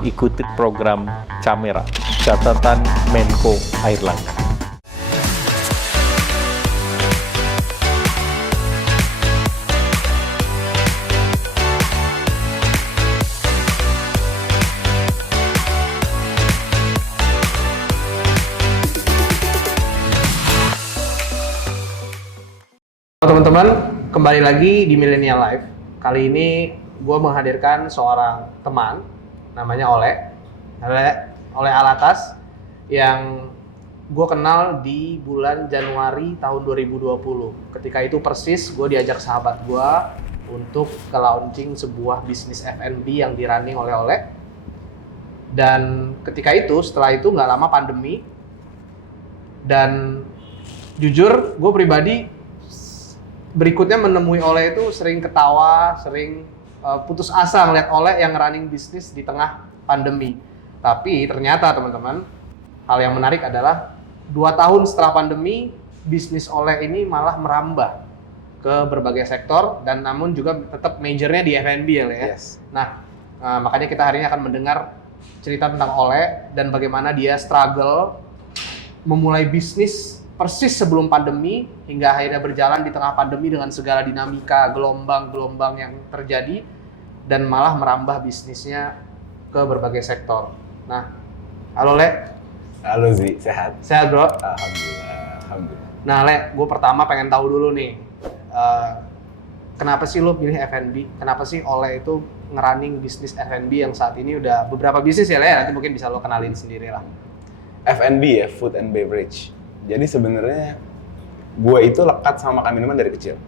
ikuti program Camera, catatan Menko Airlangga. Teman-teman, kembali lagi di Millennial Life. Kali ini gue menghadirkan seorang teman, namanya Oleh Alatas, yang gue kenal di bulan Januari tahun 2020. Ketika itu persis gue diajak sahabat gue untuk ke launching sebuah bisnis F&B yang dirunning oleh Oleh. Dan ketika itu, setelah itu nggak lama pandemi. Dan jujur, gue pribadi berikutnya menemui Oleh itu sering ketawa, sering putus asa ngeliat Oleh yang running bisnis di tengah pandemi. Tapi ternyata teman-teman, hal yang menarik adalah 2 tahun setelah pandemi, bisnis Oleh ini malah merambah ke berbagai sektor dan namun juga tetap majornya di F&B ya, Le, ya. Yes. Nah, makanya kita hari ini akan mendengar cerita tentang Oleh dan bagaimana dia struggle memulai bisnis persis sebelum pandemi hingga akhirnya berjalan di tengah pandemi dengan segala dinamika gelombang-gelombang yang terjadi dan malah merambah bisnisnya ke berbagai sektor. Nah, halo Le. Halo Zi, sehat? Sehat bro? Alhamdulillah. Nah Le, gue pertama pengen tahu dulu nih, kenapa sih lo pilih F&B? Kenapa sih Oleh itu ngerunning bisnis F&B yang saat ini udah beberapa bisnis ya Le? Nanti mungkin bisa lo kenalin sendiri lah. F&B ya, food and beverage. Jadi sebenarnya gue itu lekat sama makan minuman dari kecil.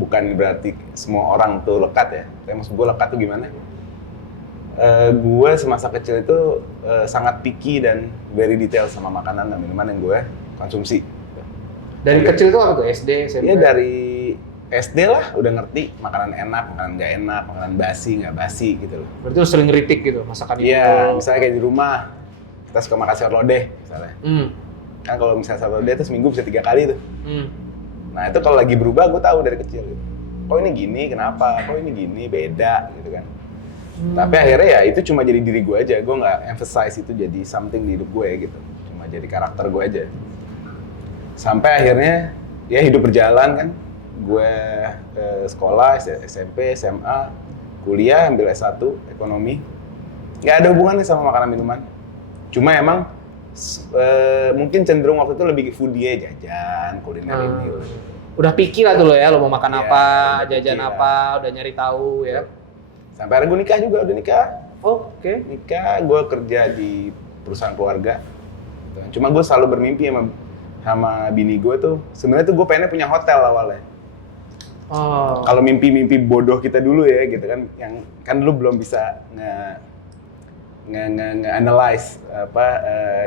Bukan berarti semua orang tuh lekat ya. Tapi maksud gue lekat tuh gimana? Gue semasa kecil itu sangat picky dan very detail sama makanan dan minuman yang gue konsumsi. Dari kecil tuh apa tuh? SD, SMP? Iya dari SD lah udah ngerti makanan enak, makanan nggak enak, makanan basi, nggak basi gitu loh. Berarti lo sering ngeritik gitu masakan itu? Iya, misalnya kayak di rumah, kita suka makan sayur lodeh misalnya. Kan kalau misalnya sayur lodeh itu seminggu bisa 3 kali tuh. Nah itu kalau lagi berubah gue tahu dari kecil gitu. Kok ini gini, kenapa? Kok ini gini, beda gitu kan. Tapi akhirnya ya itu cuma jadi diri gue aja, gue nggak emphasize itu jadi something di hidup gue gitu. Cuma jadi karakter gue aja. Sampai akhirnya ya hidup berjalan kan. Gue sekolah, SMP, SMA, kuliah, ambil S1, ekonomi. Nggak ada hubungannya sama makanan minuman. Cuma emang mungkin cenderung waktu itu lebih foodie, jajan, kuliner ini. Udah picky lah tuh lo ya, lo mau makan Iya, apa, udah jajan picky apa, udah nyari tahu ya. Sampai akhirnya gue nikah juga, udah nikah. Oh, oke. Nikah, gue kerja di perusahaan keluarga. Cuma gue selalu bermimpi sama bini gue tuh, sebenarnya tuh gue pengennya punya hotel awalnya. Oh. Kalau mimpi-mimpi bodoh kita dulu ya gitu kan, yang kan dulu belum bisa nge-analyze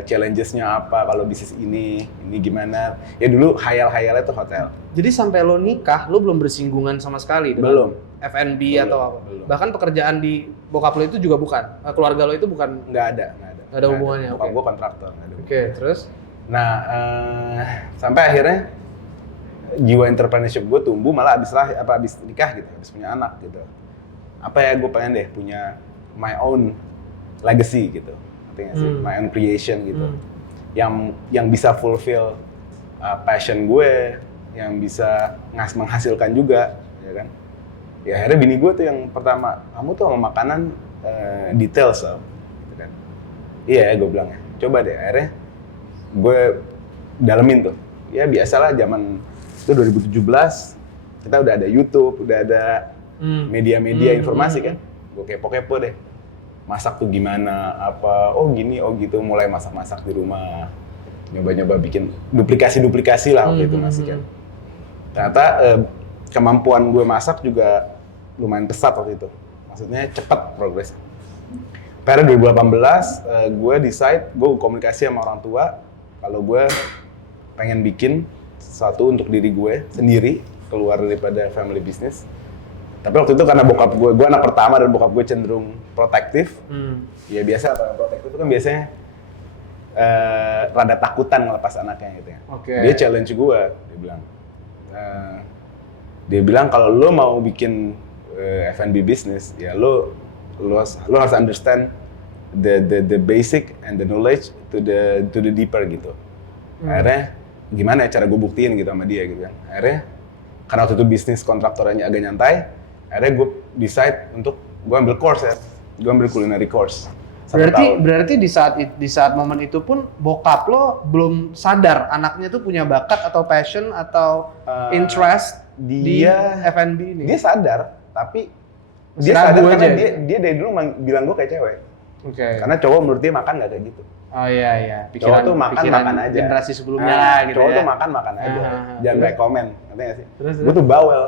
challenges-nya apa, kalau bisnis ini gimana. Ya dulu hayal-hayalnya tuh hotel. Jadi sampai lo nikah, lo belum bersinggungan sama sekali dengan Belum. F&B Belum, atau apa? belum. Bahkan pekerjaan di bokap lo itu juga bukan? Keluarga lo itu bukan? Nggak ada. Nggak ada hubungannya, Bokap oke. gue kontraktor, nggak ada. Oke, terus? Nah, sampai akhirnya jiwa entrepreneurship gue tumbuh malah abis nikah gitu, abis punya anak gitu. Apa ya, gue pengen deh punya my own legacy gitu, ngerti nggak sih? My own creation gitu, yang bisa fulfill passion gue, yang bisa menghasilkan juga, ya kan? Ya akhirnya bini gue tuh yang pertama, kamu tuh sama makanan detail so, gitu kan? Iya, gue bilang ya, coba deh. Akhirnya gue dalemin tuh, ya biasalah zaman itu 2017 kita udah ada YouTube, udah ada media-media informasi kan, gue kepo-kepo deh. Masak tuh gimana, apa, oh gini, oh gitu, mulai masak-masak di rumah. Nyoba-nyoba bikin duplikasi lah waktu itu masih kan. Ternyata kemampuan gue masak juga lumayan pesat waktu itu. Maksudnya cepat progresnya. Pada 2018, gue decide, gue komunikasi sama orang tua, kalau gue pengen bikin sesuatu untuk diri gue sendiri, keluar daripada family business. Tapi waktu itu karena bokap gue anak pertama dan bokap gue cenderung protektif. Ya biasa, orang protektif itu kan biasanya rada takutan ngelepas anaknya gitu ya. Okay. Dia challenge gue, dia bilang kalau lo mau bikin F&B business, ya lo harus understand the basic and the knowledge to the deeper gitu. Akhirnya gimana ya cara gue buktiin gitu sama dia gitu kan. Akhirnya karena waktu itu bisnis kontraktornya agak nyantai, akhirnya gue decide untuk gue ambil course ya. Gue ambil culinary course. Berarti di saat momen itu pun bokap lo belum sadar anaknya tuh punya bakat atau passion atau interest di F&B ini. Dia sadar, tapi Masih dia ragu sadar karena aja. dia dari dulu bilang gue kayak cewek. Oke. Karena cowok menurut dia makan nggak kayak gitu. Oh iya. Cowok tuh makan aja. Generasi sebelumnya lah gitu cowok ya. tuh makan aja. Jangan Terus? rekomen, ngerti nggak sih? Terus? Gue tuh bawel.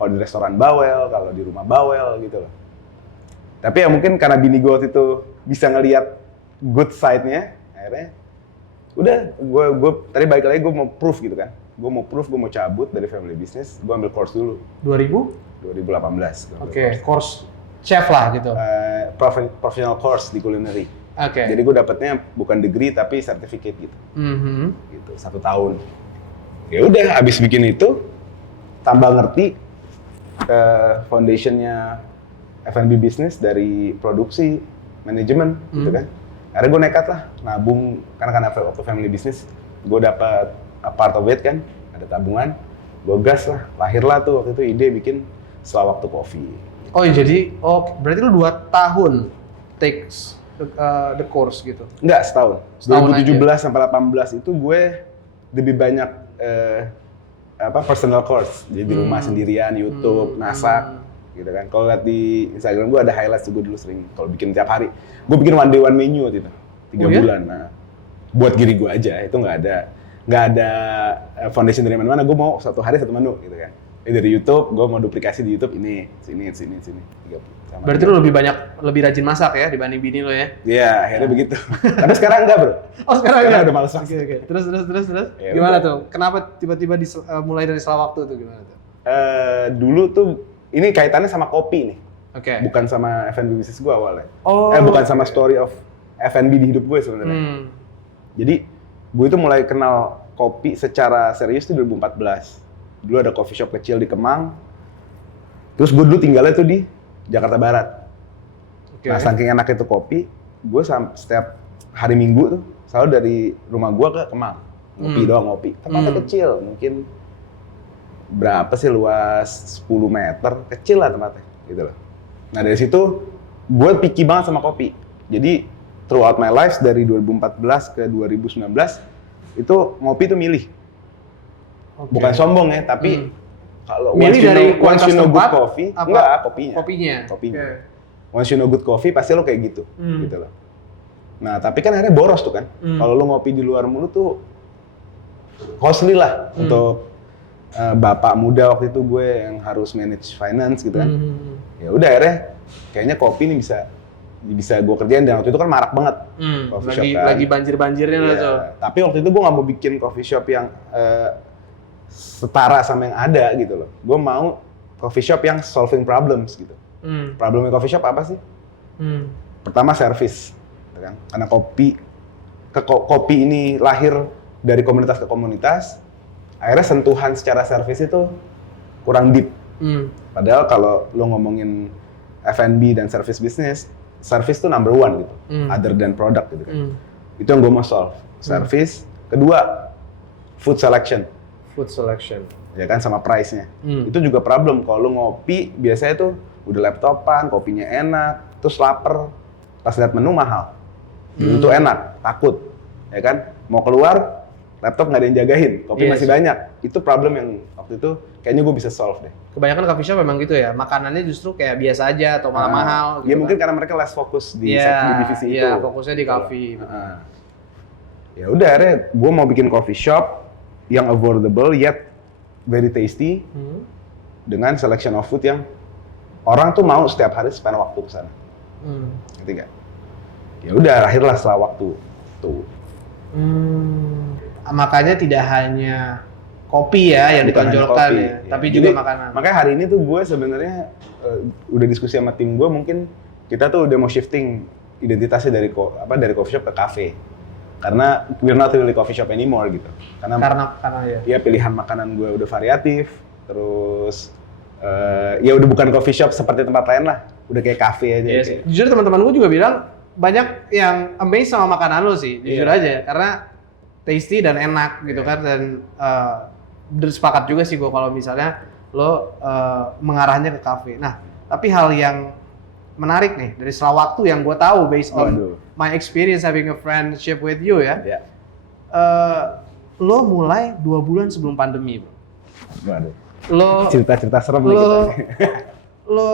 Kalau di restoran bawel, kalau di rumah bawel gitu loh. Tapi ya mungkin karena bini gue waktu itu bisa ngelihat good side-nya, akhirnya udah gue tadi balik lagi gue mau proof gitu kan. Gue mau cabut dari family business, gue ambil course dulu. 2018. Oke, course chef lah gitu. Professional course di culinary. Oke. Jadi gue dapetnya bukan degree tapi certificate gitu. Gitu, 1 tahun. Ya udah, abis bikin itu, tambah ngerti foundationnya F&B business dari produksi, manajemen, gitu kan. Akhirnya gue nekat lah, nabung, karena waktu family business, gue dapat part of it kan, ada tabungan, gue gas lah, lahirlah tuh waktu itu ide bikin Setelah Waktu Coffee. Oh jadi, berarti lu 2 tahun takes the course gitu? Enggak, setahun. Setahun 2017 sampai 18 itu gue lebih banyak personal course. Jadi di rumah sendirian, YouTube, masak, gitu kan. Kalau lihat di Instagram gue ada highlights gue dulu sering. Kalau bikin tiap hari, gue bikin one day one menu waktu itu, 3 bulan. Nah, buat diri gue aja, itu nggak ada foundation dari mana-mana. Gue mau 1 hari 1 menu, gitu kan. Dari YouTube, gue mau duplikasi di YouTube ini, sini. 3. Berarti lu lebih rajin masak ya dibanding bini lo ya? Iya, akhirnya begitu. Tapi sekarang enggak, bro. Oh sekarang udah malas masak. Oke. Terus. Ya, Gimana udah. tuh? Kenapa tiba-tiba mulai dari Setelah Waktu tuh gimana tuh? Dulu tuh, ini kaitannya sama kopi nih. Oke. Bukan sama F&B bisnis gue awalnya. Oh. Bukan sama story of F&B di hidup gue sebenarnya. Jadi, gue itu mulai kenal kopi secara serius tuh 2014. Dulu ada coffee shop kecil di Kemang. Terus gue dulu tinggalnya tuh di Jakarta Barat. Okay. Nah, saking enak itu kopi, gue setiap hari Minggu tuh selalu dari rumah gue ke Kemang. Ngopi. Tempatnya kecil, mungkin berapa sih luas 10 meter, kecil lah tempatnya, gitu loh. Nah dari situ, gue picky banget sama kopi. Jadi, throughout my life dari 2014 ke 2019, itu ngopi tuh milih. Okay. Bukan sombong ya, tapi kalau milih dari kualitas once you know good tempat, coffee, apa? enggak kopinya. Kopinya. Okay. Once you know good coffee, pasti lo kayak gitu, gitu loh. Nah, tapi kan akhirnya boros tuh kan. Kalau lo ngopi di luar mulu tuh costly lah untuk bapak muda waktu itu gue yang harus manage finance gitu kan. Ya udah akhirnya kayaknya kopi ini bisa gue kerjain, dan waktu itu kan marak banget coffee shop kan. Lagi banjir-banjirnya lah tuh. Tapi waktu itu gue nggak mau bikin coffee shop yang setara sama yang ada gitu loh. Gue mau coffee shop yang solving problems gitu. Problemnya coffee shop apa sih? Pertama service, gitu kan? Karena kopi ini lahir dari komunitas ke komunitas. Akhirnya sentuhan secara service itu kurang deep. Padahal kalau lo ngomongin F&B dan service business, service tuh number 1 gitu, other than product gitu kan. Itu yang gue mau solve. Service. Kedua, food selection. Ya kan, sama price-nya. Itu juga problem. Kalau lo ngopi, biasanya tuh udah laptopan, kopinya enak, terus lapar. Pas lihat menu mahal. Itu enak, takut. Ya kan, mau keluar, laptop nggak ada yang jagain, kopi masih banyak. Itu problem yang waktu itu kayaknya gue bisa solve deh. Kebanyakan coffee shop memang gitu ya, makanannya justru kayak biasa aja atau malah mahal. Ya gitu mungkin kan. karena mereka less fokus di divisi itu. Iya, fokusnya di coffee. Ya udah, akhirnya gue mau bikin coffee shop yang affordable yet very tasty dengan selection of food yang orang tuh mau setiap hari spend waktu ke sana. Ngerti nggak? Ya udah, akhirnya Setelah Waktu tuh. Makanya tidak hanya kopi ya yang Bukan hanya ditonjolkan kopi, ya, ya. tapi Jadi, juga makanan. Makanya hari ini tuh gue sebenarnya udah diskusi sama tim gue, mungkin kita tuh udah mau shifting identitasnya dari coffee shop ke cafe. Karena we're not really coffee shop anymore gitu. Karena ya pilihan makanan gue udah variatif, terus ya udah bukan coffee shop seperti tempat lain lah, udah kayak cafe aja. Yes. Jujur teman-teman gue juga bilang banyak yang amazed sama makanan lo sih, jujur Iya. aja. Karena tasty dan enak gitu kan. Dan sepakat juga sih gue kalau misalnya lo mengarahnya ke kafe. Nah, tapi hal yang menarik nih dari setelah waktu yang gue tahu based on Waduh. my experience having a friendship with you ya. Ya. Lo mulai 2 bulan sebelum pandemi, bro. Waduh. Lo Cerita-cerita serem nih lo kita. lo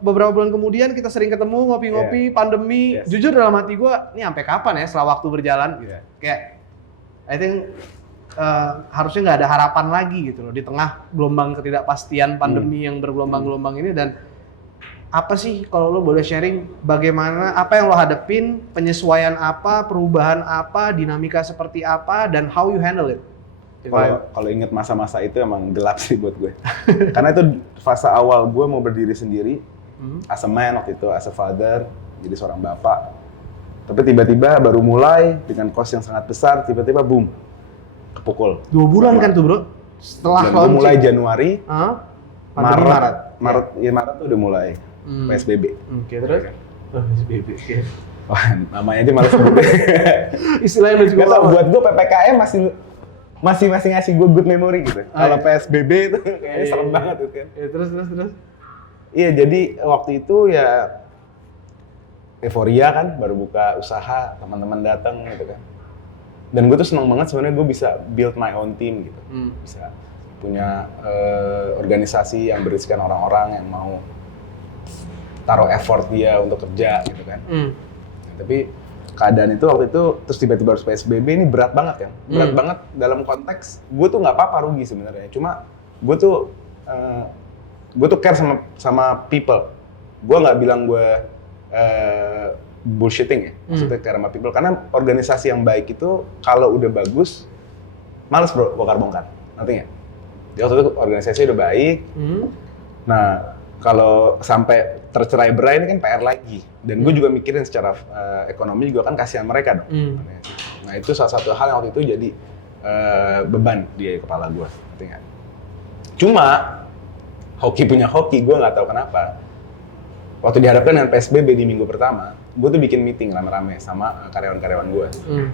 beberapa bulan kemudian kita sering ketemu ngopi-ngopi pandemi. Yes. Jujur dalam hati gue, ini sampai kapan ya setelah waktu berjalan? Iya. Kayak I think harusnya nggak ada harapan lagi gitu loh di tengah gelombang ketidakpastian pandemi yang bergelombang-gelombang ini. Dan apa sih kalau lo boleh sharing bagaimana apa yang lo hadepin, penyesuaian apa, perubahan apa, dinamika seperti apa, dan how you handle it? Kalau inget masa-masa itu emang gelap sih buat gue. Karena itu fase awal gue mau berdiri sendiri, as a man waktu itu, as a father, jadi seorang bapak. Tapi tiba-tiba baru mulai dengan cost yang sangat besar, tiba-tiba boom, kepukul. 2 bulan kan tuh bro? Setelah Dan gue mulai launching. Januari, Pandemi Maret tuh udah mulai PSBB. Oke, terus? Oh, PSBB. Oke. Wah, namanya aja malas sebut. Istilahnya udah cukup Gak tau, lama. buat gue PPKM masih ngasih gue good memory gitu. Kalau iya. PSBB itu kayaknya serem Iya. banget itu kan. Ya, terus. Iya, jadi waktu itu ya euforia kan, baru buka usaha, teman-teman datang gitu kan. Dan gue tuh seneng banget sebenarnya gue bisa build my own team gitu. Bisa punya organisasi yang berisikan orang-orang yang mau taruh effort dia untuk kerja gitu kan. Nah, tapi keadaan itu waktu itu terus tiba-tiba harus PSBB ini berat banget kan. Berat banget dalam konteks gue tuh nggak apa-apa rugi sebenarnya. Cuma gue tuh care sama people. Gue nggak bilang gue bullshitting ya. Maksudnya care sama people. Karena organisasi yang baik itu kalau udah bagus, males bro bongkar-bongkar. Nanti nggak? Jadi waktu itu organisasi udah baik. Nah, kalau sampai tercerai-berai ini kan PR lagi. Dan gue juga mikirin secara ekonomi juga kan kasihan mereka dong. Nah, itu salah satu hal yang waktu itu jadi beban di kepala gue. Ngerti nggak? Cuma, hoki punya hoki, gue nggak tahu kenapa. Waktu dihadapkan dengan PSBB di minggu pertama, gue tuh bikin meeting rame-rame sama karyawan-karyawan gue.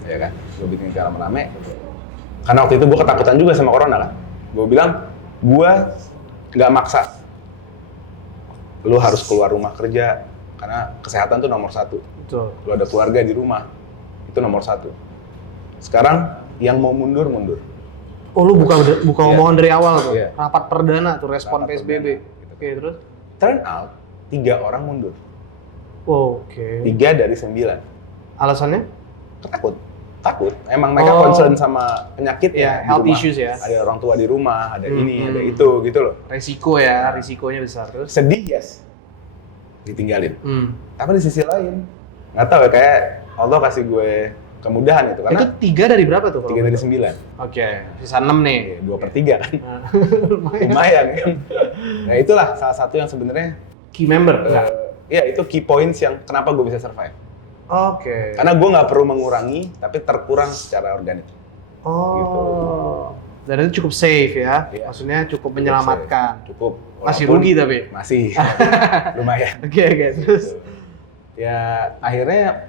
Ya kan? Gue bikin meeting rame-rame. Karena waktu itu gue ketakutan juga sama corona kan. Gue bilang, gue nggak maksa. Lu harus keluar rumah kerja, karena kesehatan tuh nomor 1. Betul. Lu ada keluarga di rumah, itu nomor 1. Sekarang, yang mau mundur. Oh, lu buka omongan dari awal tuh. Iya. Rapat perdana tuh respon Rapat PSBB. perdana, gitu. Oke, terus? Turn out, 3 orang mundur. Oh, oke. 3 dari 9. Alasannya? Takut. Emang mereka concern sama penyakitnya. Iya, di health rumah. issues ya. Ada orang tua di rumah, ada ini, ada itu, gitu loh. Resiko ya, risikonya besar. Terus? Sedih, yes. Ditinggalin. Tapi di sisi lain, nggak tahu ya, kayak Allah kasih gue kemudahan itu. Karena Itu 3 dari berapa tuh? 3 dari 9. Oke, sisa 6 nih. 2/3 kan. Lumayan. Lumayan kan. Nah itulah salah satu yang sebenarnya Key member? Enggak? ya itu key points yang kenapa gue bisa survive. Oke. Karena gue nggak perlu mengurangi, tapi terkurang secara organik. Oh. Gitu. Dan itu cukup safe ya? Iya. Maksudnya cukup menyelamatkan. Cukup. Masih Walaupun rugi tapi? Masih. Lumayan. Oke, terus? Gitu. Ya akhirnya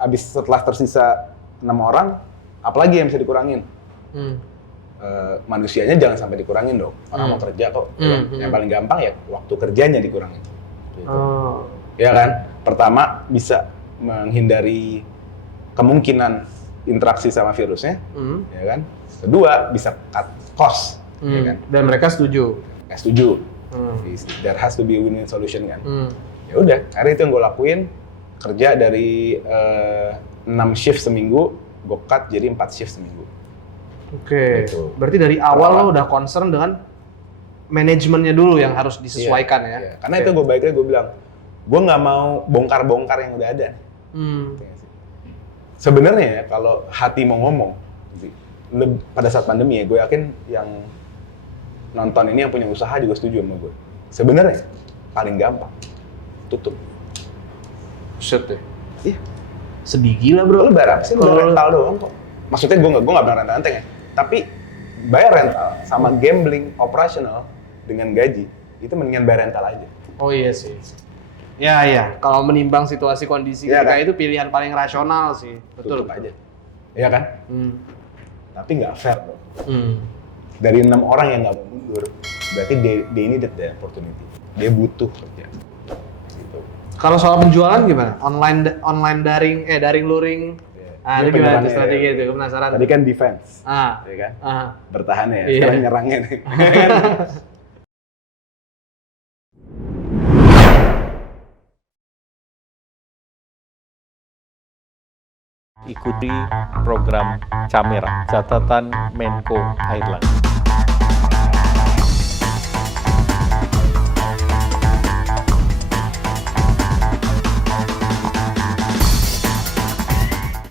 abis setelah tersisa 6 orang, apalagi yang bisa dikurangin? Manusianya jangan sampai dikurangin dong. Orang mau kerja kok. Yang paling gampang ya waktu kerjanya dikurangin. Gitu. Oh. Ya kan? Pertama bisa menghindari kemungkinan interaksi sama virusnya, ya kan? Kedua bisa cut cost, ya kan? Dan mereka setuju? Nggak setuju. There has to be a win-win solution kan? Ya udah, akhirnya itu yang gue lakuin. Kerja dari 6 shift seminggu, gue cut jadi 4 shift seminggu. Oke, Gitu. berarti dari awal lo udah concern dengan manajemennya dulu yang harus disesuaikan ya? Iya. Karena itu gue baiknya gue bilang, gue nggak mau bongkar-bongkar yang udah ada. Sebenarnya ya, kalau hati mau ngomong, pada saat pandemi ya, gue yakin yang nonton ini yang punya usaha juga setuju sama gue. Sebenarnya paling gampang, tutup. Buset deh. Iya. Sedih gila bro. Lu bayar apa sih? Lu bayar rental doang kok. Maksudnya gue nggak bilang rentang-rentang ya. Tapi bayar rental sama gambling operasional dengan gaji, itu mendingan bayar rental aja. Oh iya sih. Ya. Kalau menimbang situasi kondisi Iya, kita kan? itu pilihan paling rasional sih. Betul. Tutup aja. Iya kan? Hmm. Tapi nggak fair dong. Hmm. Dari 6 orang yang nggak mau mundur, berarti they needed the opportunity. Dia butuh kerja. Gitu. Kalau soal penjualan gimana? Online daring luring. Ah, Dia itu gimana tuh penyerangnya, strategi ya. itu? Gue penasaran. Tadi kan defense, Ah. ya kan? Ah. Bertahan ya, Iya. sekarang nyerangnya nih. Ikuti program Camera, catatan Menko Airlangga.